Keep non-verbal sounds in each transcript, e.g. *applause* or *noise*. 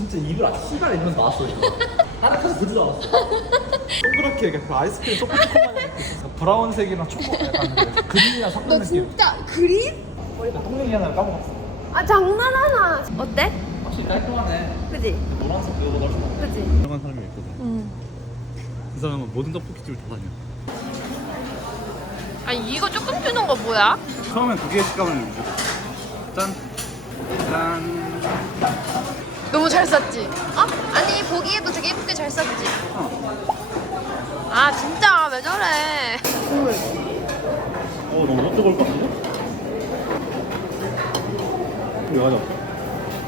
진짜 입을 아 씨발 입면 나왔어 이거. 따뜻해서 보지도 않았어. 동그랗게 이렇게 그 아이스크림 초코초코만 브라운색이랑 초코 약간 그 그린이랑 섞은 너 느낌. 진짜 그림? 똥냉이 하나 까먹었어. 아 장난하나? 어때? 확실히 깔끔하네. 그지? 노란색 그거보다 훨씬 나. 그지? 유명한 사람이 있거든. 응. 그 사람은 모든 떡볶이집을 다 다녀. 아니 이거 조금 주는 거 뭐야? 처음엔 두 개의 식감을 느껴. 짠. 짠. 너무 잘 쌌지? 어? 아니 보기에도 되게 예쁘게 잘 쌌지? 아 진짜 왜 저래? 어, 너무 뜨거울 것 같은데? 이거 가자.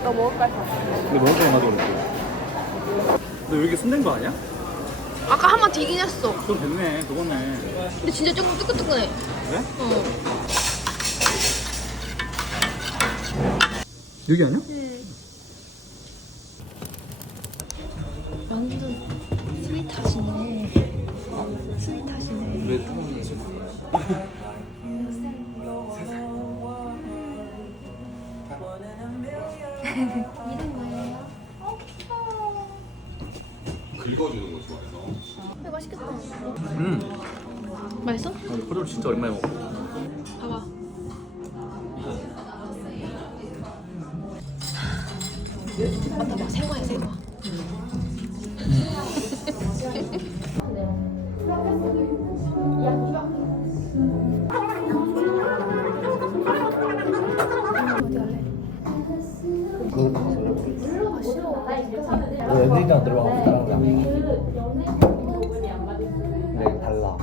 너 먹을 거야? 근데 먹을 때 가져 그랬지. 너 여기 손댄 거 아니야? 아까 한번 디긴 했어. 손 됐네, 그거네. 근데 진짜 조금 뜨끈뜨끈해. 그래? 어. 여기 아니야? 완 이런 거예요? 어, 귀여워. 긁어주는 거 좋아해서 네, 맛있겠다. 음. 맛있어? 아, 포도를 진짜 오랜만에 먹어. 봐봐. 맡아봐. 생화야, 생화. 너 연예인이랑 들어가면 따라오지 않아? 근데 달라.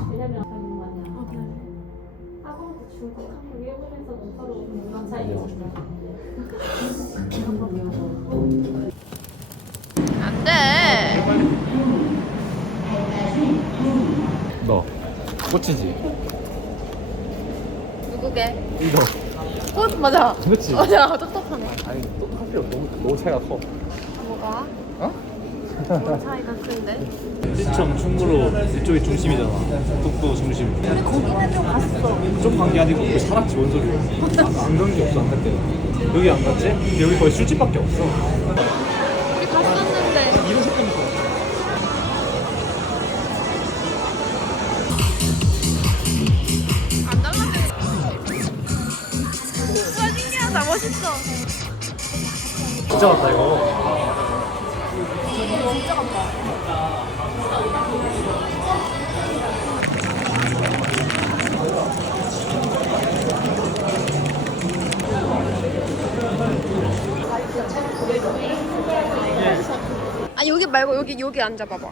안 돼. 너 꽃이지? 누구게? 이거. 꽃 맞아. 그렇지. 맞아. 똑똑하네. 아니 또 카페 너무 너무 차이가 커. 뭐가? 어? 뭐가 차이가 큰데? 시청 충무로 이쪽이 중심이잖아. 북도 중심. 근데 거기는 좀 갔어. 좀 간 게 아니고 우리 살았지 뭔 소리야. 안간게 없어 안 갈게. 여기 안 갔지? 근데 여기 거의 술집밖에 없어. 우리 갔었는데. 이런 색감이 좋아. 안 달라져. 우와 신기하다. 멋있어. 진짜 같다 이거. 진짜 같다. 아 여기 말고 여기 여기 앉아봐봐.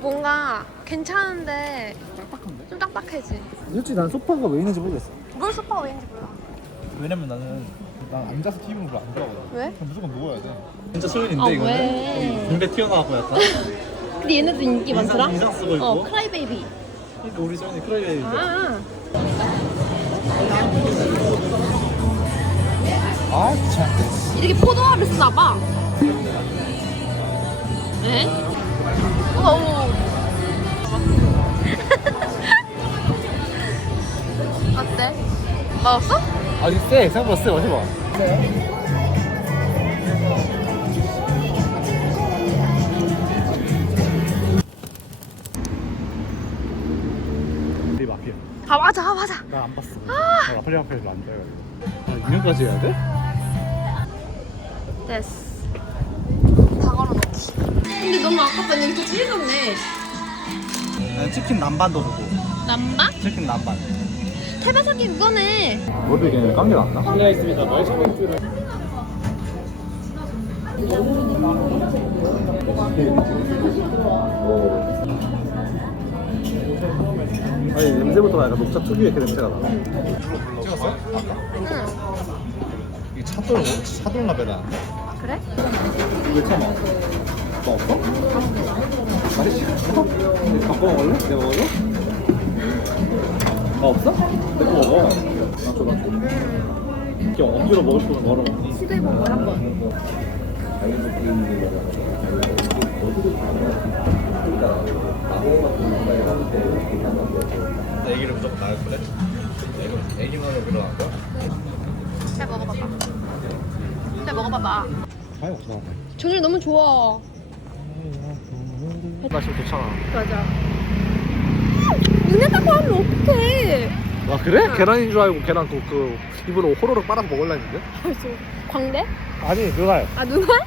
뭔가 괜찮은데 딱딱한데? 좀 딱딱해지. 솔직히 난 소파가 왜 있는지 모르겠어. 뭘 소파가 왜 있는지 몰라. 왜냐면 나는 난 앉아서 TV는 별로 안 좋아하거든. 왜? 그럼 무조건 누워야 돼. 진짜 소연인데 아, 이거는? 왜? 군대 튀어나왔고 약간. *laughs* 근데 얘네도 인기 인상- 많더라. 인상 쓰고 있고. 어 크라이베이비. 그러니까 우리 소연이 크라이베이비. 아. 아 귀찮다. 이렇게 포도알을 쓰나 봐. 에? 우와, 우와. 어때? 맛없어? 아직 세. 생각보다 세. 마셔봐. 우리 마피아. 아 맞아, 아, 맞아. 나 안 봤어. 나 라팔리 마피아를 안. 아 2년까지 해야 돼? 됐어. 다 걸어놓기. 근데 너무 아깝다. 이렇게 찔렸네. 난 치킨 남반도 보고. 남바? 치킨 남반. 테바사키 그거네. 머리 그냥 깡게 났나? 실례했습니다. 말씀 맥주를. 아니 냄새부터 약간 녹차 특유의 그 냄새가 나. 찍었어? 응. 이게 차돌 차돌라베라. 그래? 왜 참아? 너 없어? 맛있어? 내가 먹어줘? 나 없어? 내거 먹어. 나줘 나줘. 이렇게 억지로 먹을 거면 뭐로 먹니? 시도해본 한 번. 애기를 무조건 낳을 거래? 애기만 하면 그러는 거야? 잘 먹어봐봐. 잘 먹어봐봐. 과연 좋아. 전율 너무 좋아. 맛이 좋잖아. 맞아. 눈에 딱 하면 어떡해. 와 그래? 계란인 줄 알고 계란 그, 그 입으로 호로록 빨아 먹을라 했는데? 광대? 아니 그날 아, 눈알?